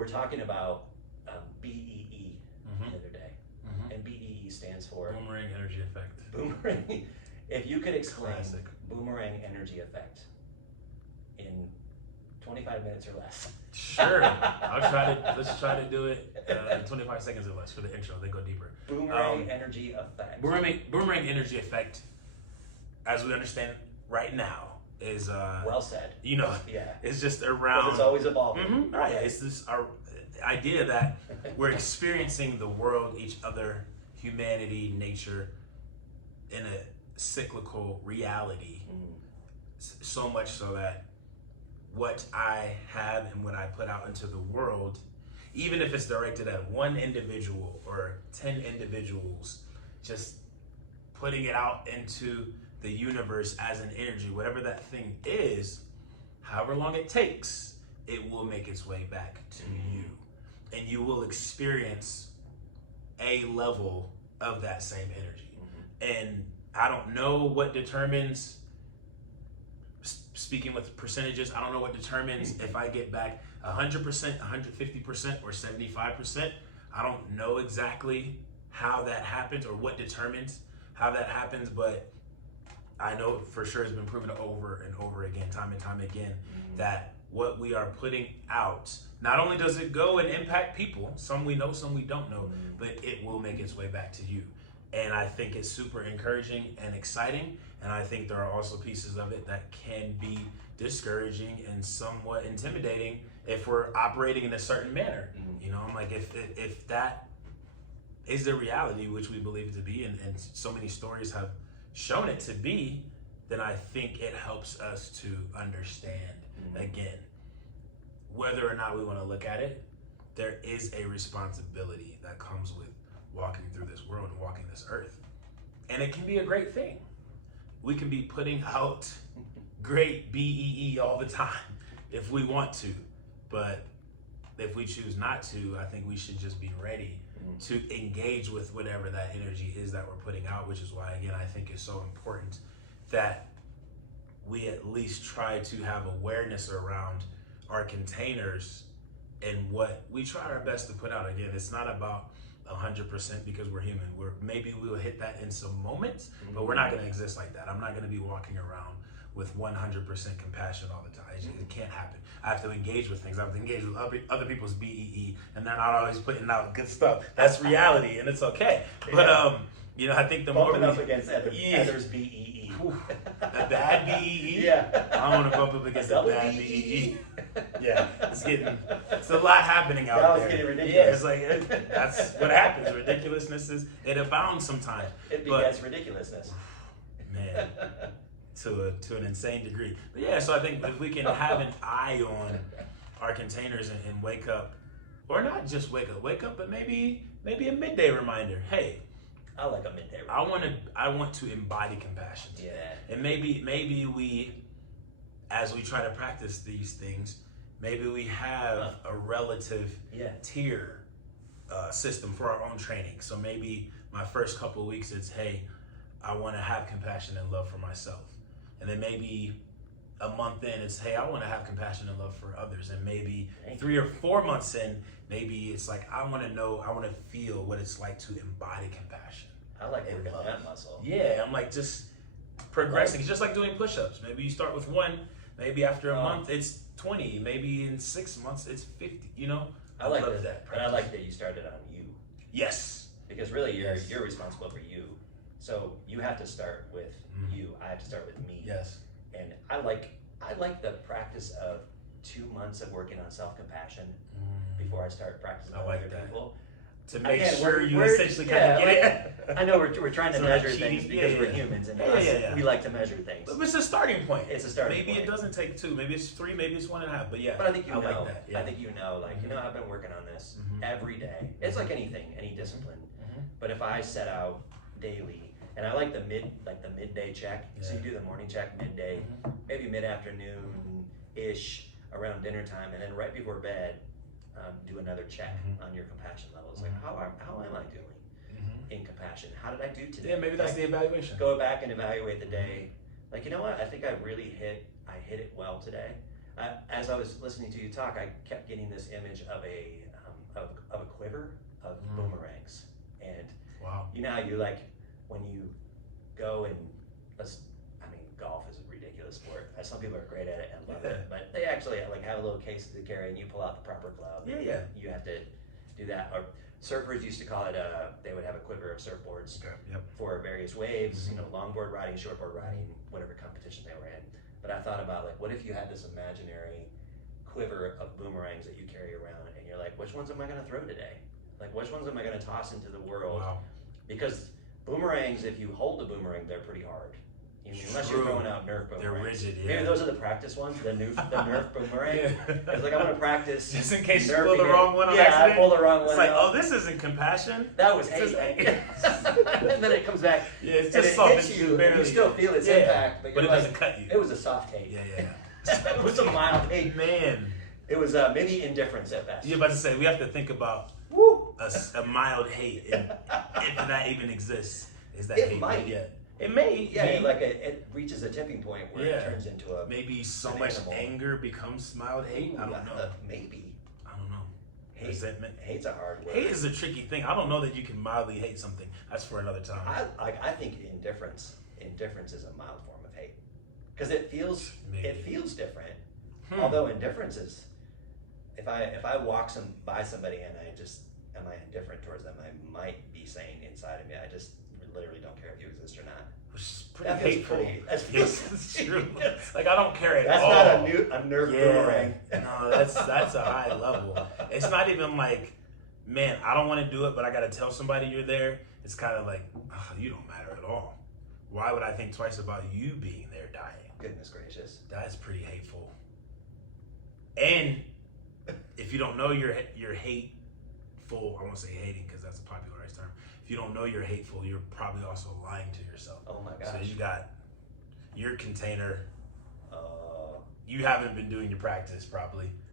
we're talking about BEE the other day, and BEE stands for Boomerang energy effect. boomerang. If you could explain Classic. boomerang energy effect in 25 minutes or less. Sure. Let's try to do it in 25 seconds or less for the intro. They go deeper. Boomerang energy effect. Boomerang energy effect, as we understand right now, is Well said. Yeah. It's just around. Because it's always evolving. Right. It's this our idea that we're experiencing the world, each other, humanity, nature, in a cyclical reality. So much so that what I have and what I put out into the world, even if it's directed at one individual or 10 individuals, just putting it out into the universe as an energy, whatever that thing is, however long it takes, it will make its way back to you. And you will experience a level of that same energy. And I don't know what determines, speaking with percentages, I don't know what determines if I get back 100%, 150%, or 75%. I don't know exactly how that happens or what determines how that happens, but I know for sure it's been proven over and over again, time and time again, that what we are putting out, not only does it go and impact people, some we know, some we don't know, but it will make its way back to you. And I think it's super encouraging and exciting. And I think there are also pieces of it that can be discouraging and somewhat intimidating if we're operating in a certain manner. I'm like, if that is the reality, which we believe it to be, and so many stories have shown it to be, then I think it helps us to understand, again, whether or not we want to look at it, there is a responsibility that comes with walking through this world and walking this earth. And it can be a great thing. We can be putting out great BEE all the time if we want to. But if we choose not to, I think we should just be ready to engage with whatever that energy is that we're putting out, which is why, again, I think it's so important that we at least try to have awareness around our containers and what we try our best to put out. Again, it's not about 100% because we're human. Maybe we'll hit that in some moments, but we're not going to exist like that. I'm not going to be walking around with 100% compassion all the time. It can't happen. I have to engage with things. I have to engage with other people's BEE, and they're not always putting out good stuff. That's reality, and it's okay. But I think the bumping more up against others' BEE. The bad BEE. Yeah. I don't want to bump up against the bad BEE. Yeah, it's a lot happening out now there. It's getting ridiculous. Yeah, it's like that's what happens. Ridiculousness it abounds sometimes. It begets ridiculousness. Man, to an insane degree. But yeah, so I think if we can have an eye on our containers and wake up, or not just wake up, but maybe a midday reminder. Hey, I like a midday reminder. I want to embody compassion. Yeah. And maybe we, as we try to practice these things, maybe we have a relative tier system for our own training. So maybe my first couple of weeks, it's, hey, I want to have compassion and love for myself. And then maybe a month in, it's, hey, I want to have compassion and love for others. And maybe 3 or 4 months in, maybe it's like, I want to feel what it's like to embody compassion. I like working on that muscle. Yeah, I'm like just progressing. It's just like doing push-ups. Maybe you start with 1, maybe after a month it's 20, maybe in 6 months it's 50, I like love that. And I like that you started on you. Yes. Because really you're responsible for you. So you have to start with you. I have to start with me. Yes. And I like the practice of 2 months of working on self-compassion before I start practicing on other people. To make sure you essentially kind of get it. I know we're trying to So measure cheating. things because we're humans and we like to measure things. But it's a starting point. It's a starting maybe point. Maybe it doesn't take 2, maybe it's 3, maybe it's 1.5. But yeah, but I think you know. like that. Yeah. I think I've been working on this every day. It's like anything, any discipline. But if I set out daily, and I like the midday check. Yeah. So you do the morning check, midday, maybe mid-afternoon-ish around dinner time, and then right before bed, do another check on your compassion levels. Like how am I doing in compassion? How did I do today? Yeah, maybe that's the evaluation. Go back and evaluate the day. Like, you know what? I think I really hit it well today. As I was listening to you talk, I kept getting this image of a quiver of boomerangs, and Wow. you know how you like when you go and golf is a ridiculous sport. Some people are great at it and love it, but they actually like have a little case to carry, and you pull out the proper glove. Yeah. You have to do that. Or surfers used to call it they would have a quiver of surfboards for various waves. You know, longboard riding, shortboard riding, whatever competition they were in. But I thought about like, what if you had this imaginary quiver of boomerangs that you carry around, and you're like, which ones am I going to throw today? Like, which ones am I going to toss into the world? Wow. Because boomerangs, if you hold the boomerang, they're pretty hard. Unless you're throwing out Nerf boomerangs. They're rigid, Maybe those are the practice ones, the Nerf boomerang. Yeah. It's like, I'm going to practice. Just in case you Nerfing pull the wrong one on accident. I pull the wrong one. It's like, out. oh, this isn't compassion. That was This hate. is hate. And then it comes back. Yeah, it's and just it soft. hits you, and you still feel its impact, but it you're like, doesn't cut you. It was a soft hate. Yeah. It was a mild hate. Man. It was maybe indifference at best. You're about to say, we have to think about Woo! a mild hate, and if that even exists. Is that It hate? might. Yeah. It may. Yeah, like it reaches a tipping point where it turns into a maybe so an much animal. anger becomes mild hate. I don't know. Maybe. I don't know. Resentment. Hate's a hard word. Hate is a tricky thing. I don't know that you can mildly hate something. That's for another time. I think indifference is a mild form of hate because it feels different. Although indifference is, if I walk by somebody and am I indifferent towards them, I might be saying inside of me, I just literally don't care if you exist or not. Which is pretty hateful. That's true. Like, I don't care at that's all. That's not a Nerf boomerang. No, that's a high level. It's not even like, man, I don't want to do it, but I got to tell somebody you're there. It's kind of like, oh, you don't matter at all. Why would I think twice about you being there dying? Goodness gracious. That's pretty hateful. And if you don't know you're hateful, I won't say hating because that's a popularized term. If you don't know you're hateful, you're probably also lying to yourself. Oh my gosh. So you got your container. You haven't been doing your practice properly.